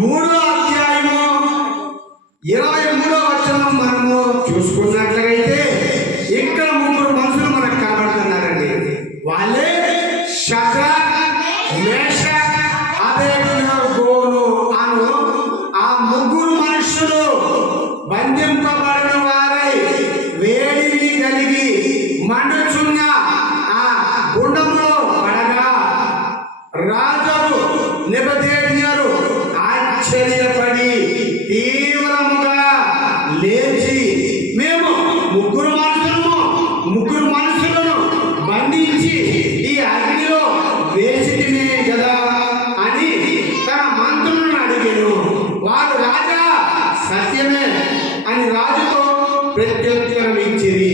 మూడో అధ్యాయము ఇరవై మూడో వచనం మనము చూసుకున్నట్లయితే ఇక్కడ ముగ్గురు మనుషులు మనకు కనబడుతున్నారండి. వాళ్ళే షడ్రక్, అను ఆ ముగ్గురు మనుషులు బంధింపబడిన వారై వేడిని కలిగి మండుచున్న ఆ గుండములో ముగ్గురు మనుషులను బంధించి ఈ అగ్నిలో వేసిటిమే కదా అని తన మంత్రులను అడిగాను వారు రాజా సత్యమే అని రాజుతో ప్రత్యుత్తరం ఇచ్చింది.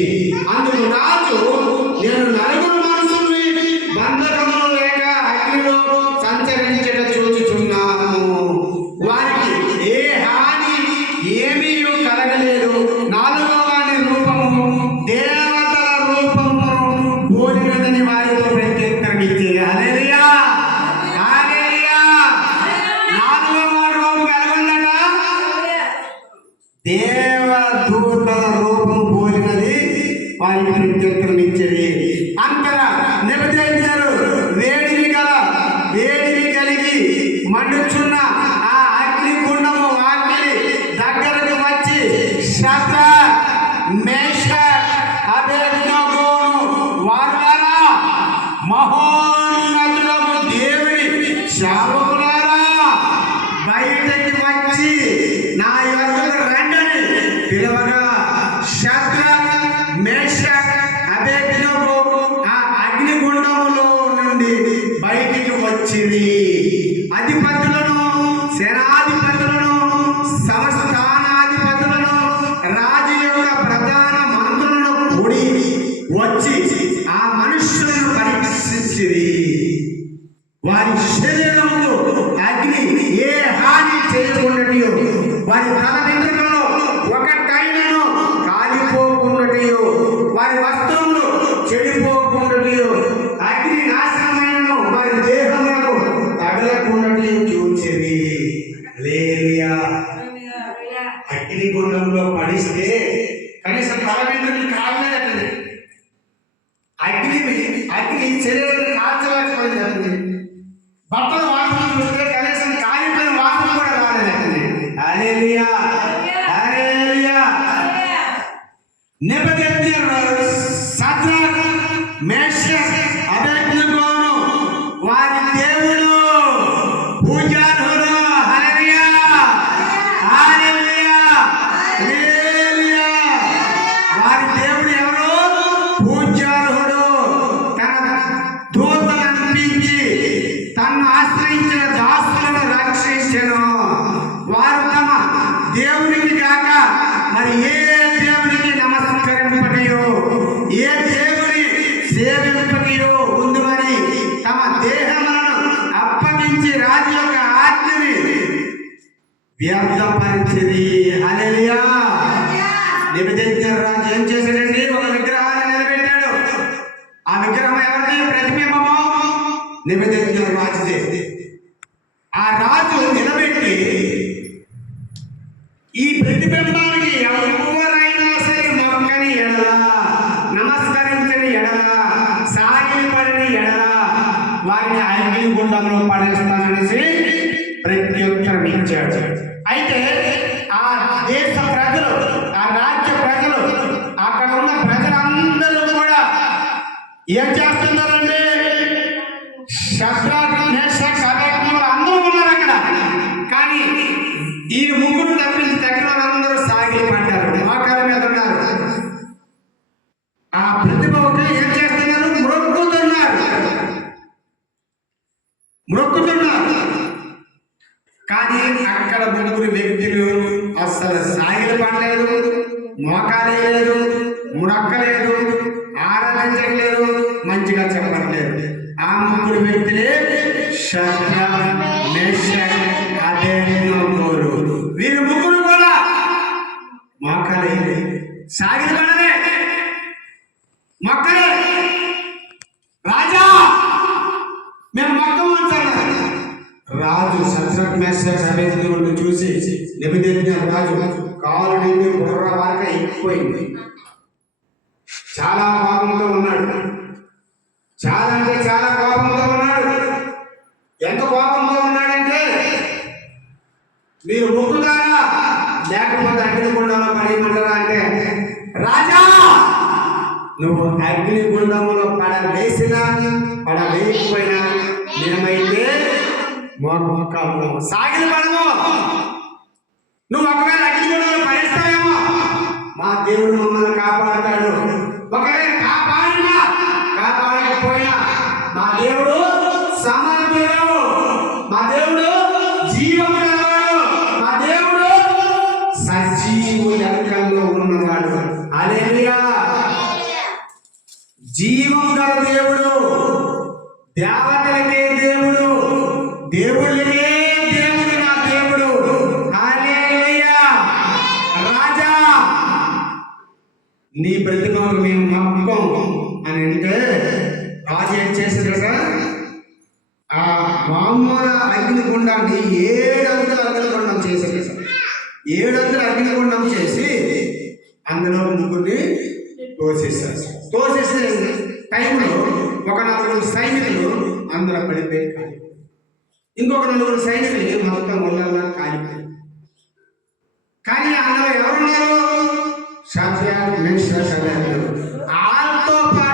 అందుకు రాజు నేను నలుగురు మనుషుల్ని బంధకంలో లేక అగ్నిలో సంచరించట చూచుచున్నాను. వారికి ఏ హాని ఏమీ కలగలేదు. నాలుగో దేవదూతల రూపం పోలినది వారి ప్రత్యుత్తరం ఇచ్చేది. అంతర నిబద్ధేశారు వేడిని గల వేడిని కలిగి మండుచున్న ఆ అగ్నిగుండము వాటిని దగ్గరకు వచ్చి శత మేష అభేజ్ఞోను వారులారా మహోన్నతులకు దేవుడి శాపము అగ్నిగుండములో నుండి బయటికి వచ్చింది. అధిపతులను సేనాధిపతులను సమస్థానాధిపతులను రాజు యొక్క ప్రధాన మంత్రులను కూడి వచ్చి ఆ మనుషులను పరీక్షించింది వారి శరీరంలో అగ్ని ఏ హాని చేయకుండా వారి తల తల వెంట్రుకలు కాలలేదండి అగ్ని అగ్ని శరీరాన్ని కాల్చలేకపోయింది అతని బట్టల వాసన చూస్తే కనీసం కాలిపోయిన వాసన కూడా రాలేదు అతని హల్లెలూయా. హల్లెలూయా. రాజు యొక్క ఆజ్ఞని వ్యర్థపరిచింది. నిబద్ధేశ్వర రాజు ఏం చేశాడండి? ఒక విగ్రహాన్ని నిలబెట్టాడు. ఆ విగ్రహం ఎవరిది? ప్రతిబింబము నిబద్ధేశ్వర రాజుదే. ఆ రాజు నిలబెట్టి ఈ ప్రతిబింబానికి ఎవరైనా వారిని గుండంలో పడేస్తాననేసి ప్రత్యుత్తరం ఇచ్చాడు అయితే ఆ దేశ ప్రజలు ఆ రాజ్య ప్రజలు అక్కడ ఉన్న ప్రజలందరూ కూడా ఏం చేస్తున్నారు అస్సలు సాగిల పడలేదు మోకాలే లేదు మురక్కలేదు ఆరాధించట్లేదు మంచిగా చెప్పట్లేదు ఆ ముగ్గురు వ్యక్తులే అదేరు మేషక్ వీరు ముగ్గురు కూడా మోకాలేదు సాగిల పడలే మొక్కలే రాజా మేము మొక్క ఉంచాలి రాజు సత్రక్ మెస్సెస్ అభ్యర్థులను చూసి నిబదిన రాజు కాలు నిండి బుర్ర వరక ఎక్కిపోయింది. చాలా కోపంతో ఉన్నాడు. చాలా అంటే చాలా కోపంతో ఉన్నాడు. ఎంత కోపంతో ఉన్నాడంటే మీరు ముక్కుతారా లేకపోతే అగ్నిగుండంలో పడేయమంటారా అంటే రాజా నువ్వు అగ్నిగుండంలో పడవేసినా పడవేయకపోయినా మేమైతే మోకము సాగిన పడము నువ్వు ఒకవేళ అగ్నిగుండంలో పడేస్తావేమో? మా దేవుడు మమ్మల్ని కాపాడుతాడు. ఒకవేళ కాపాడినా కాపాడకపోయినా మా దేవుడు సమర్థుడు మా దేవుడు జీవము మా దేవుడు సజీవు లెక్కల్లో ఉన్నవాడు. అలెలుయా జీవం గల దేవుడు దేవతలకే దేవుడు దేవుళ్ళకే నీ బ్రతుకం మేము నమ్మకం అని అంటే రాజు ఏం చేశాడు ఆ మామూలు అగ్నిగుండాన్ని ఏడంతుల అగ్నిగుండం చేశాడు ఏడంతుల అగ్నిగుండం చేసి అందులో ముగ్గురిని తోసేశారు. తోసేసే టైంలో ఒక నలుగురు సైనికులు అందులో పడిపోయి కాలిపోయారు. ఇంకొక నలుగురు సైనికులు మొత్తం ఒళ్ళల్లా కాలిపోయారు. সাথে মেনস্ট্রাকশনের আত্মপা